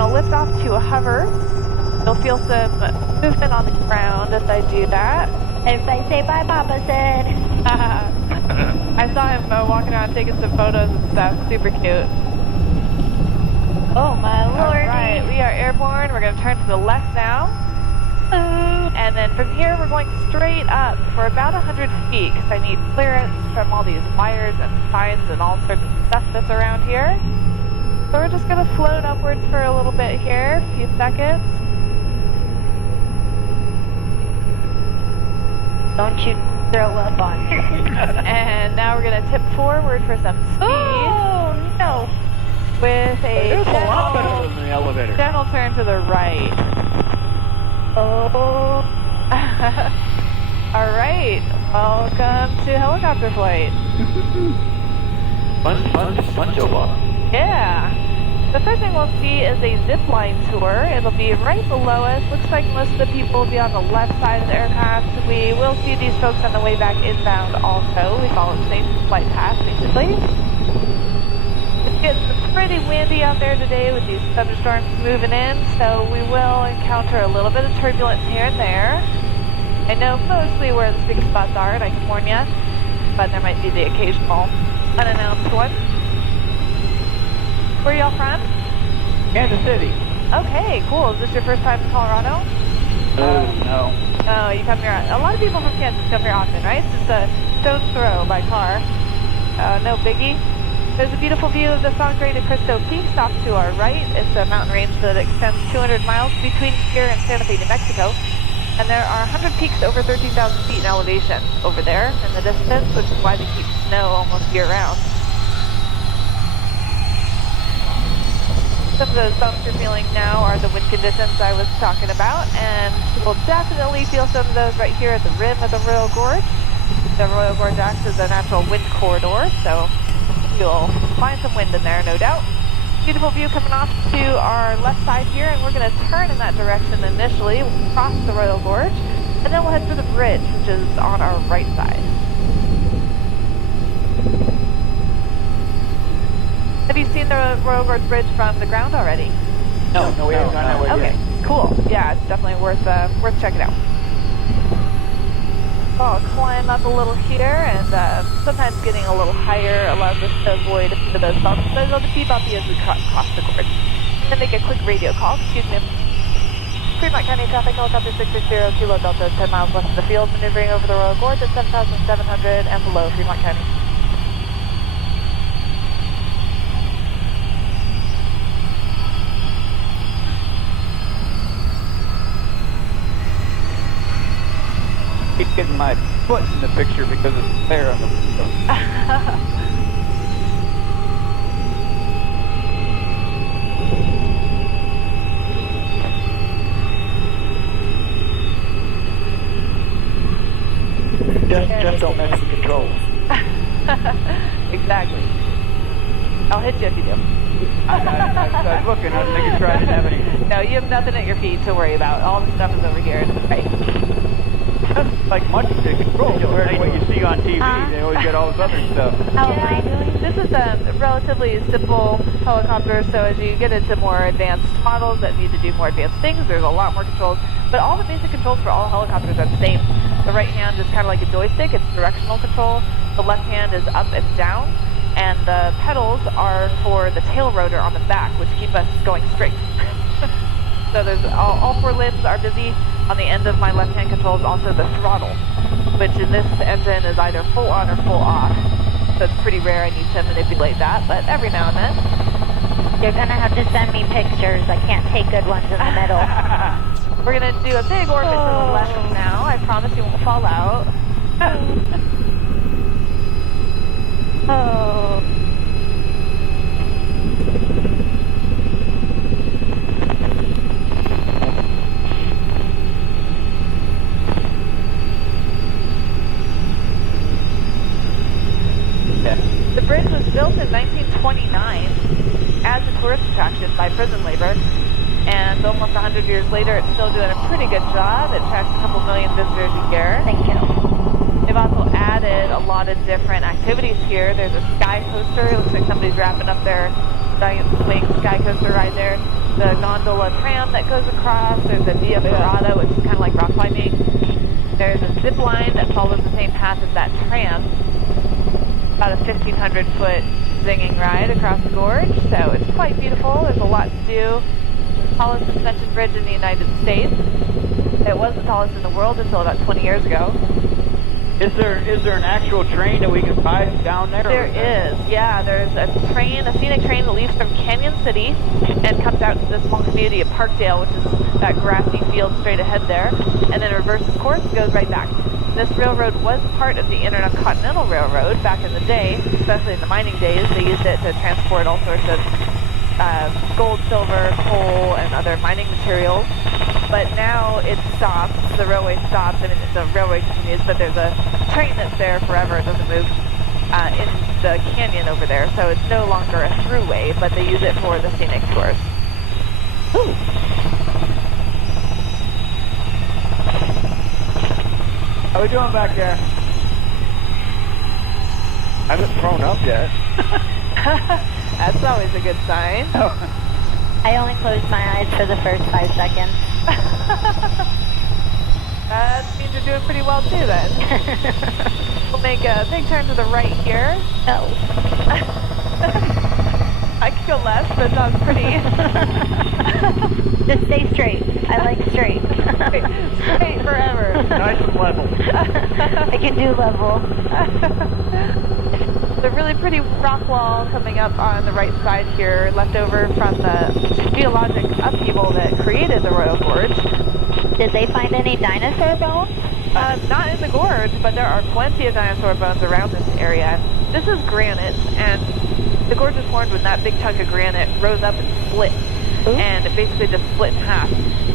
gonna lift off to a hover. You'll feel some movement on the ground as I do that. Everybody say bye, Papa said. I saw him walking around taking some photos and stuff. Super cute. Oh my lordy. Alright, we are airborne. We're going to turn to the left now. And then from here, we're going straight up for about 100 feet because I need clearance from all these wires and signs and all sorts of stuff that's around here. So we're just going to float upwards for a little bit here, a few seconds. Don't you throw up on me. And now we're going to tip forward for some speed. Oh, no. With a There's a lot better than the elevator. gentle turn to the right. Oh. All right, welcome to helicopter flight. Fun job. Yeah. The first thing we'll see is a zip line tour. It'll be right below us. Looks like most of the people will be on the left side of the aircraft. We will see these folks on the way back inbound also. We follow the same flight path, basically. It's getting pretty windy out there today with these thunderstorms moving in, so we will encounter a little bit of turbulence here and there. I know mostly where the big spots are, and I can warn you, but there might be the occasional unannounced one. Where are y'all from? Kansas City. Okay, cool. Is this your first time in Colorado? No. Oh, you come here. A lot of people from Kansas come here often, right? It's just a stone's throw by car. No biggie. There's a beautiful view of the Sangre de Cristo Peaks off to our right. It's a mountain range that extends 200 miles between here and Santa Fe, New Mexico. And there are 100 peaks over 13,000 feet in elevation over there in the distance, which is why they keep snow almost year-round. Some of those bumps you're feeling now are the wind conditions I was talking about, and we'll definitely feel some of those right here at the rim of the Royal Gorge. The Royal Gorge acts as a natural wind corridor, so you'll find some wind in there, no doubt. Beautiful view coming off to our left side here, and we're going to turn in that direction initially. We'll cross the Royal Gorge, and then we'll head through the bridge, which is on our right side. Have you seen the Royal Gorge Bridge from the ground already? No, we haven't gone that way Okay, yet. cool. Yeah, it's definitely worth checking out. I'll climb up a little here, and sometimes getting a little higher allows us to avoid a few of those bumps, but it'll be bumpy as we cross the gorge. I'm going to make a quick radio call. Excuse me. Fremont County Traffic Helicopter 660 Kilo Delta, 10 miles west of the field, maneuvering over the Royal Gorge at 7,700 and below Fremont County. Keep getting my foot in the picture because it's there on the window. Just don't mess with controls. Exactly. I'll hit you if you do. I was looking, I was making sure I didn't have any. No, you have nothing at your feet to worry about. All the stuff is over here. It's right. Like much to control compared to what you see on TV. They always get all this other stuff. How am I doing? This is a relatively simple helicopter, so as you get into more advanced models that need to do more advanced things, there's a lot more controls. But all the basic controls for all helicopters are the same. The right hand is kind of like a joystick, it's directional control. The left hand is up and down. And the pedals are for the tail rotor on the back, which keep us going straight. So there's all four limbs are busy. On the end of my left-hand control is also the throttle, which in this engine is either full on or full off. So it's pretty rare I need to manipulate that, but every now and then. You're gonna have to send me pictures. I can't take good ones in the middle. We're gonna do a big orbit to the left now. I promise you won't fall out. Oh. The bridge was built in 1929 as a tourist attraction by prison labor, and almost 100 years later it's still doing a pretty good job. It attracts a couple million visitors a year. Thank you. They've also added a lot of different activities here. There's a sky coaster. It looks like somebody's wrapping up their giant swing sky coaster ride there. the gondola tram that goes across. There's a Via Ferrata, which is kind of like rock climbing. There's a zip line that follows the same path as that tram. About a 1,500 foot zinging ride across the gorge, so it's quite beautiful. There's a lot to do. Tallest suspension bridge in the United States. It was the tallest in the world until about 20 years ago. Is there an actual train that we can ride down there? There is, yeah. There's a train, a scenic train that leaves from Canyon City and comes out to the small community of Parkdale, which is that grassy field straight ahead there, and then reverses course and goes right back. This railroad was part of the Intercontinental Railroad back in the day, especially in the mining days. They used it to transport all sorts of gold, silver, coal, and other mining materials. But now it stops, the railway stops, I mean the railway continues, but there's a train that's there forever, it doesn't move in the canyon over there, so it's no longer a throughway, but they use it for the scenic tours. Ooh. How we doing back there? I haven't thrown up yet. That's always a good sign. I only closed my eyes for the first 5 seconds. That means you're doing pretty well too then. We'll make a big turn to the right here. No. I could go left, but not pretty. Just stay straight. I like straight. Straight forever. Nice and level. I can do level. The really pretty rock wall coming up on the right side here, left over from the geologic upheaval that created the Royal Gorge. Did they find any dinosaur bones? Not in the gorge, but there are plenty of dinosaur bones around this area. This is granite, and the gorge was formed when that big chunk of granite rose up and split. Ooh. And it basically just split in half.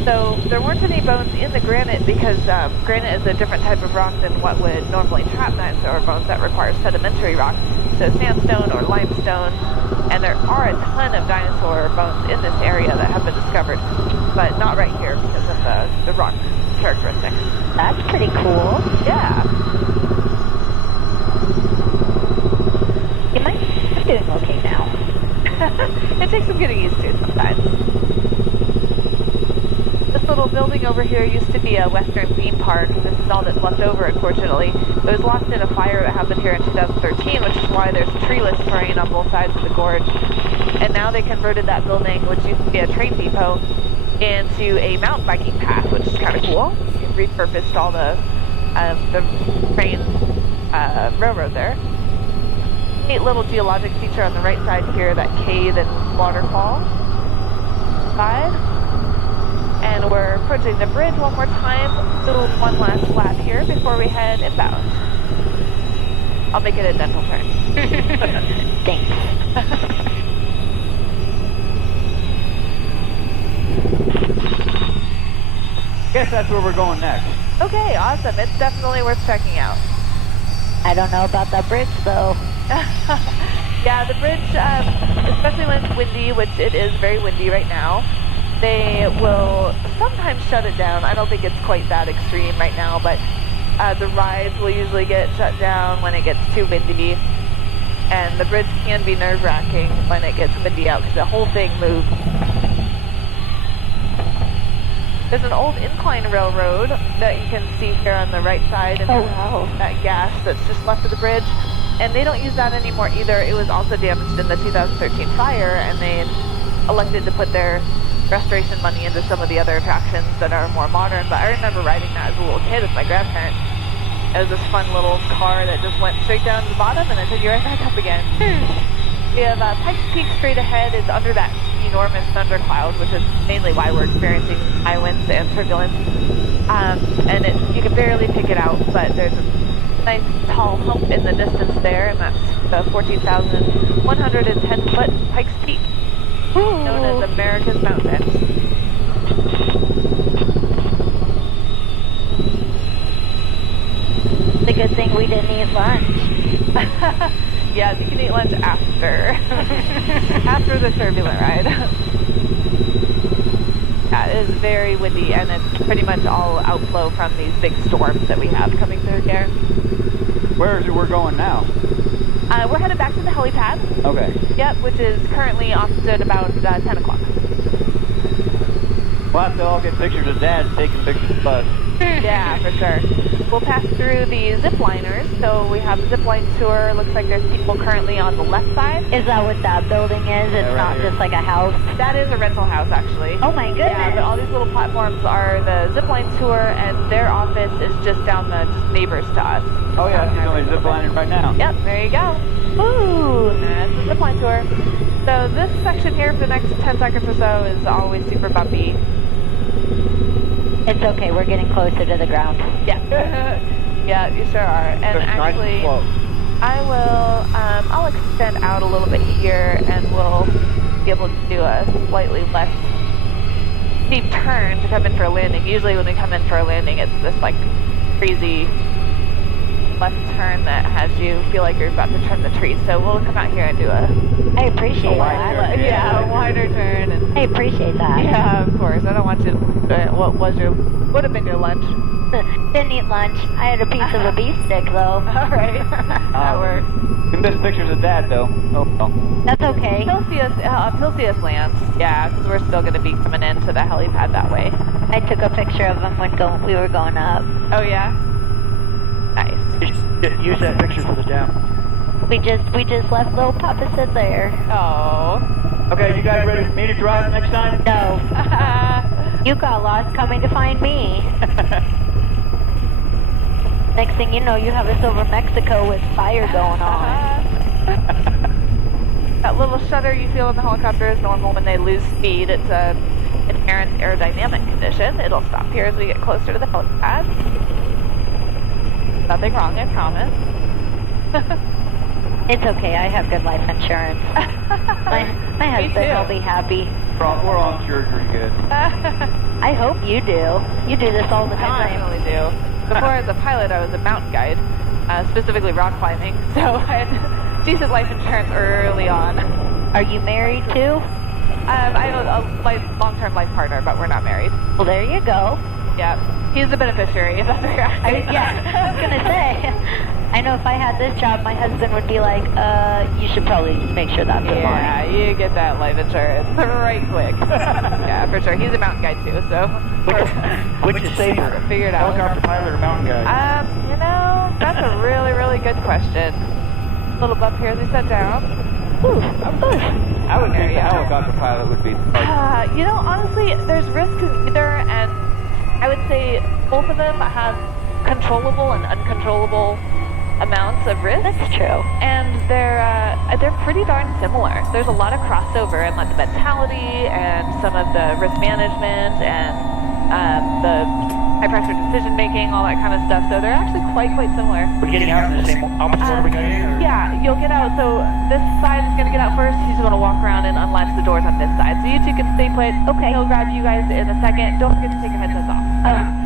So there weren't any bones in the granite because granite is a different type of rock than what would normally trap dinosaur bones. That requires sedimentary rock, so sandstone or limestone. And there are a ton of dinosaur bones in this area that have been discovered, but not right here because of the rock characteristics. That's pretty cool. Yeah. I'm doing okay now. It takes some getting used to sometimes. This little building over here used to be a Western theme park. This is all that's left over, unfortunately. It was lost in a fire that happened here in 2013, which is why there's treeless terrain on both sides of the gorge. And now they converted that building, which used to be a train depot, into a mountain biking path, which is kind of cool. You repurposed all the train railroad there. Neat little geologic feature on the right side here, that cave and waterfall side. And we're approaching the bridge one more time. Do one last lap here before we head inbound. I'll make it a dental turn. Thanks. Guess that's where we're going next. Okay, awesome. It's definitely worth checking out. I don't know about that bridge though. Yeah, the bridge, especially when it's windy, which it is very windy right now, they will sometimes shut it down. I don't think it's quite that extreme right now, but the rides will usually get shut down when it gets too windy. And the bridge can be nerve-wracking when it gets windy out because the whole thing moves. There's an old incline railroad that you can see here on the right side. And wow. That gas that's just left of the bridge. And they don't use that anymore either. It was also damaged in the 2013 fire, and they elected to put their restoration money into some of the other attractions that are more modern. But I remember riding that as a little kid with my grandparents. It was this fun little car that just went straight down to the bottom and then took you right back up again. We have Pikes Peak straight ahead is under that enormous thundercloud, which is mainly why we're experiencing high winds and turbulence. And you can barely pick it out, but there's a nice tall hump in the distance there, and that's the 14,110 foot Pikes Peak, known as America's Mountain. It's a good thing we didn't eat lunch. Yeah, you can eat lunch after. After the turbulent ride. Yeah, it is very windy, and it's pretty much all outflow from these big storms that we have coming through here. Where is it we're going now? We're headed back to the helipad. Okay. Yep, which is currently off at about 10 o'clock. We'll have to all get pictures of Dad taking pictures of us. Yeah, for sure. We'll pass through the zip liners. So we have the zip line tour. Looks like there's people currently on the left side. Is that what that building is? It's right not here. just like a house? That is a rental house, actually. Oh my goodness. Yeah, but all these little platforms are the zip line tour, and their office is just down the just neighbors to us. Oh yeah, she's only ziplining right now. Yep, there you go. Ooh. That's the zip line tour. So this section here for the next 10 seconds or so is always super bumpy. It's okay, we're getting closer to the ground. Yeah. Yeah, you sure are. And It's nice actually, and close. I will, I'll extend out a little bit here, and we'll be able to do a slightly less steep turn to come in for a landing. Usually when we come in for a landing, it's this like crazy left turn that has you feel like you're about to turn the tree. So we'll come out here and do a I appreciate wider that. turn. yeah, a wider turn. And I appreciate that. yeah, of course. I don't want you to, would have been your lunch. Didn't eat lunch. I had a piece of a beef stick though. All right. That works. We missed pictures of Dad though. Oh well. That's okay. He'll see us land. Yeah, because we're still going to be coming into the helipad that way. I took a picture of him when we were going up. Oh yeah. Nice. Use that picture for the dam. We just left little Papa sit there. Oh. Okay, you guys ready for me to drive next time? No, you got lost coming to find me. Next thing you know, you have us over Mexico with fire going on. That little shudder you feel in the helicopter is normal when they lose speed. It's an inherent aerodynamic condition. It'll stop here as we get closer to the helipad. Nothing wrong, I promise. It's okay, I have good life insurance. My husband will be happy. We're all insured pretty good. I hope you do. You do this all the I time. definitely do. Before I was a pilot, I was a mountain guide, specifically rock climbing. So I had decent life insurance early on. Are you married too? I have a long-term life partner, but we're not married. Well, there you go. Yeah, he's the beneficiary, if that's right. I was gonna say. I know if I had this job, my husband would be like, you should probably just make sure that's in Yeah, line. you get that life insurance right quick. Yeah, for sure. He's a mountain guide too, so Which is safer? figure it out. Helicopter pilot or mountain guide? You know, that's a really, really good question. Little bump here as we set down. Ooh. I would think the Yeah. helicopter pilot would be the part. You know, honestly, there's risk in either, and I would say both of them have controllable and uncontrollable amounts of risk. That's true. And they're pretty darn similar. There's a lot of crossover in like the mentality and some of the risk management and the high pressure decision making, all that kind of stuff. So they're actually quite similar. We're getting out in the same opposite order we got in? Yeah, you'll get out. So this side is going to get out first. He's going to walk around and unlatch the doors on this side. So you two can stay put. Okay. He'll grab you guys in a second. Don't forget to take your headsets off.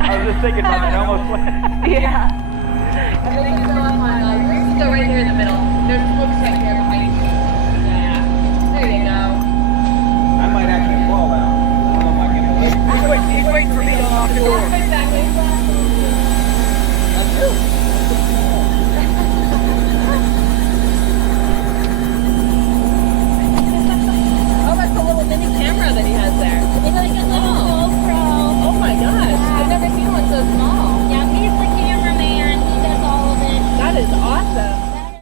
I was just thinking about that. I almost went. Yeah. And then you go up on, go right there in the middle. There's a smoke sight there.